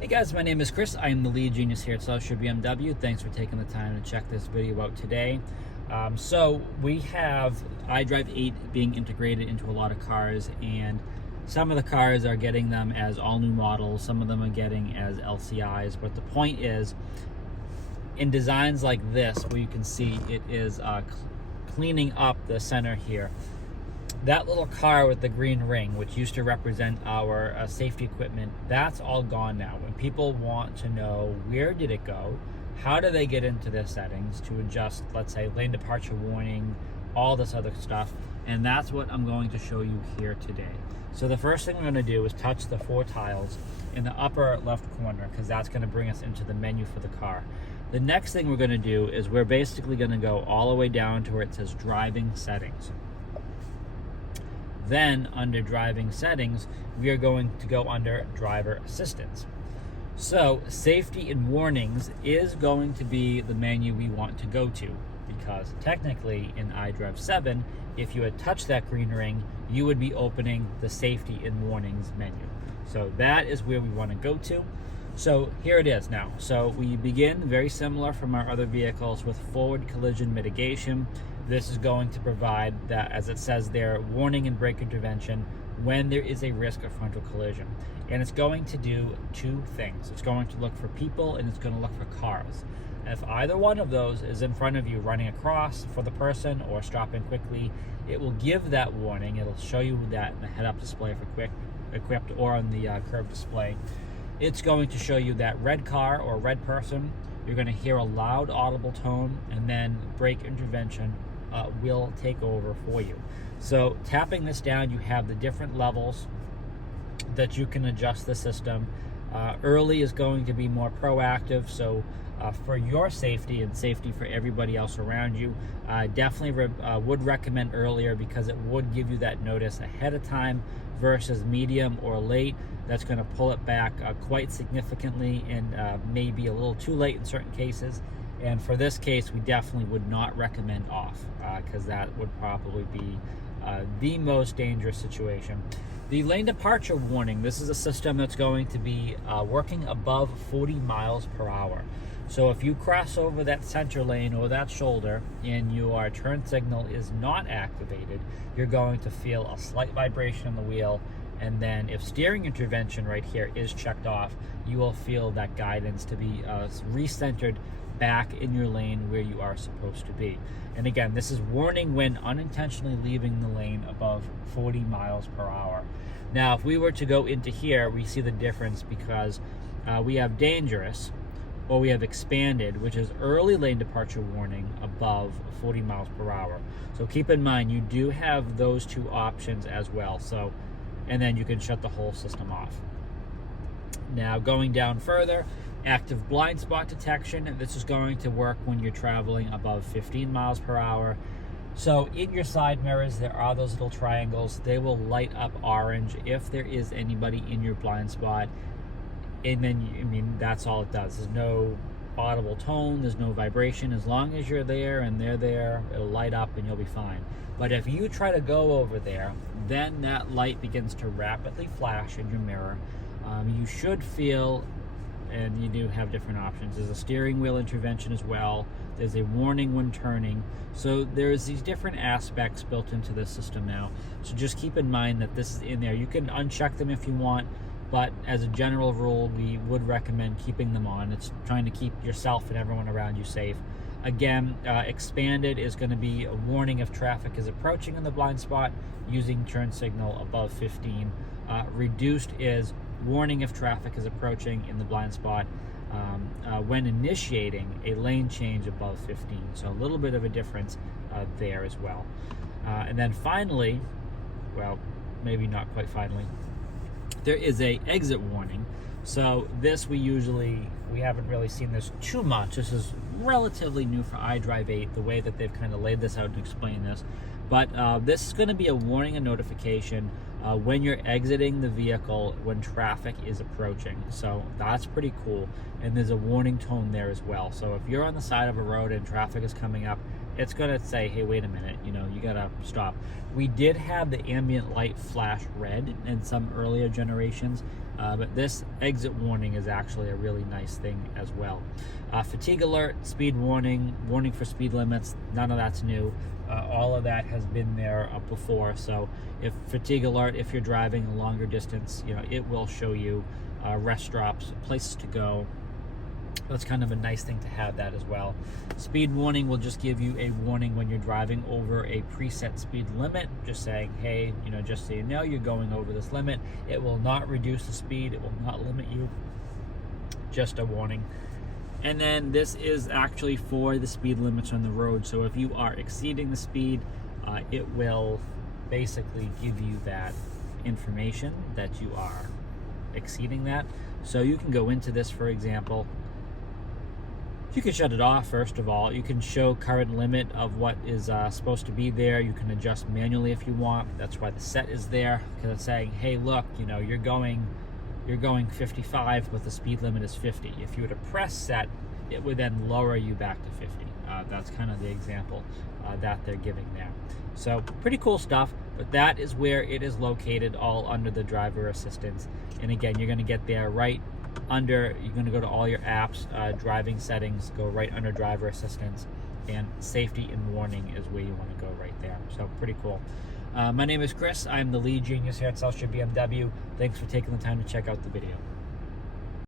Hey guys, my name is Chris. I am the lead genius here at South Shore BMW. Thanks for taking the time to check this video out today. So we have ID8 being integrated into a lot of cars, and some of the cars are getting them as all new models, some of them are getting as LCIs, but the point is, in designs like this, where you can see it is cleaning up the center here, that little car with the green ring, which used to represent our safety equipment, that's all gone now. When people want to know where did it go, how do they get into their settings to adjust, let's say, lane departure warning, all this other stuff, and that's what I'm going to show you here today. So the first thing we're going to do is touch the 4 tiles in the upper left corner, because that's going to bring us into the menu for the car. The next thing we're going to do is we're basically going to go all the way down to where it says driving settings. Then under driving settings, we are going to go under driver assistance. So safety and warnings is going to be the menu we want to go to, because technically in iDrive 7, if you had touched that green ring, you would be opening the safety and warnings menu. So that is where we want to go to. So here it is now. So we begin very similar from our other vehicles with forward collision mitigation. This is going to provide that, as it says there, warning and brake intervention when there is a risk of frontal collision. And it's going to do 2 things. It's going to look for people and it's going to look for cars. If either one of those is in front of you running across for the person or stopping quickly, it will give that warning. It'll show you that in the head-up display for equipped or on the curb display. It's going to show you that red car or red person. You're going to hear a loud audible tone, and then brake intervention will take over for you. So tapping this down, you have the different levels that you can adjust the system. Early is going to be more proactive, so for your safety and safety for everybody else around you, definitely would recommend earlier, because it would give you that notice ahead of time, versus medium or late. That's going to pull it back quite significantly, and maybe a little too late in certain cases. And for this case, we definitely would not recommend off, because that would probably be the most dangerous situation. The lane departure warning, this is a system that's going to be working above 40 miles per hour. So if you cross over that center lane or that shoulder and your turn signal is not activated, you're going to feel a slight vibration in the wheel. And then if steering intervention right here is checked off, you will feel that guidance to be recentered back in your lane where you are supposed to be. And again, this is warning when unintentionally leaving the lane above 40 miles per hour. Now, if we were to go into here, we see the difference, because we have dangerous, or we have expanded, which is early lane departure warning above 40 miles per hour. So keep in mind, you do have those 2 options as well. So, and then you can shut the whole system off. Now, going down further, active blind spot detection, and this is going to work when you're traveling above 15 miles per hour. So in your side mirrors, there are those little triangles. They will light up orange if there is anybody in your blind spot. And then, I mean, that's all it does. There's no audible tone, there's no vibration. As long as you're there and they're there, it'll light up and you'll be fine. But if you try to go over there, then that light begins to rapidly flash in your mirror. You should feel, and you do have different options. There's a steering wheel intervention as well. There's a warning when turning. So there's these different aspects built into this system now. So just keep in mind that this is in there. You can uncheck them if you want, but as a general rule, we would recommend keeping them on. It's trying to keep yourself and everyone around you safe. Again, expanded is going to be a warning if traffic is approaching in the blind spot using turn signal above 15. Reduced is warning if traffic is approaching in the blind spot when initiating a lane change above 15. So a little bit of a difference there as well. And then finally, well, maybe not quite finally, there is a exit warning. So this we haven't really seen this too much. This is relatively new for iDrive8, the way that they've kind of laid this out and explained this. But this is going to be a warning and notification when you're exiting the vehicle when traffic is approaching. So that's pretty cool. And there's a warning tone there as well. So if you're on the side of a road and traffic is coming up, it's going to say, hey, wait a minute, you got to stop. We did have the ambient light flash red in some earlier generations. But this exit warning is actually a really nice thing as well. Fatigue alert, speed warning, warning for speed limits, none of that's new. All of that has been there before. So if fatigue alert, if you're driving a longer distance, it will show you rest stops, places to go. That's kind of a nice thing to have that as well. Speed warning will just give you a warning when you're driving over a preset speed limit, just saying, hey, just so you know, you're going over this limit. It will not reduce the speed, it will not limit you, just a warning. And then this is actually for the speed limits on the road. So if you are exceeding the speed, it will basically give you that information that you are exceeding that. So you can go into this, for example. You can shut it off, first of all. You can show current limit of what is supposed to be there. You can adjust manually if you want. That's why the set is there, because it's saying, hey, look, you're going 55, but the speed limit is 50. If you were to press set, it would then lower you back to 50. That's kind of the example that they're giving there. So pretty cool stuff, but that is where it is located, all under the driver assistance. And again, you're going to get there right under, you're going to go to all your apps, driving settings, go right under driver assistance, and safety and warning is where you want to go right there. So pretty cool. My name is Chris. I'm the lead genius here at South Shore BMW. Thanks for taking the time to check out the video.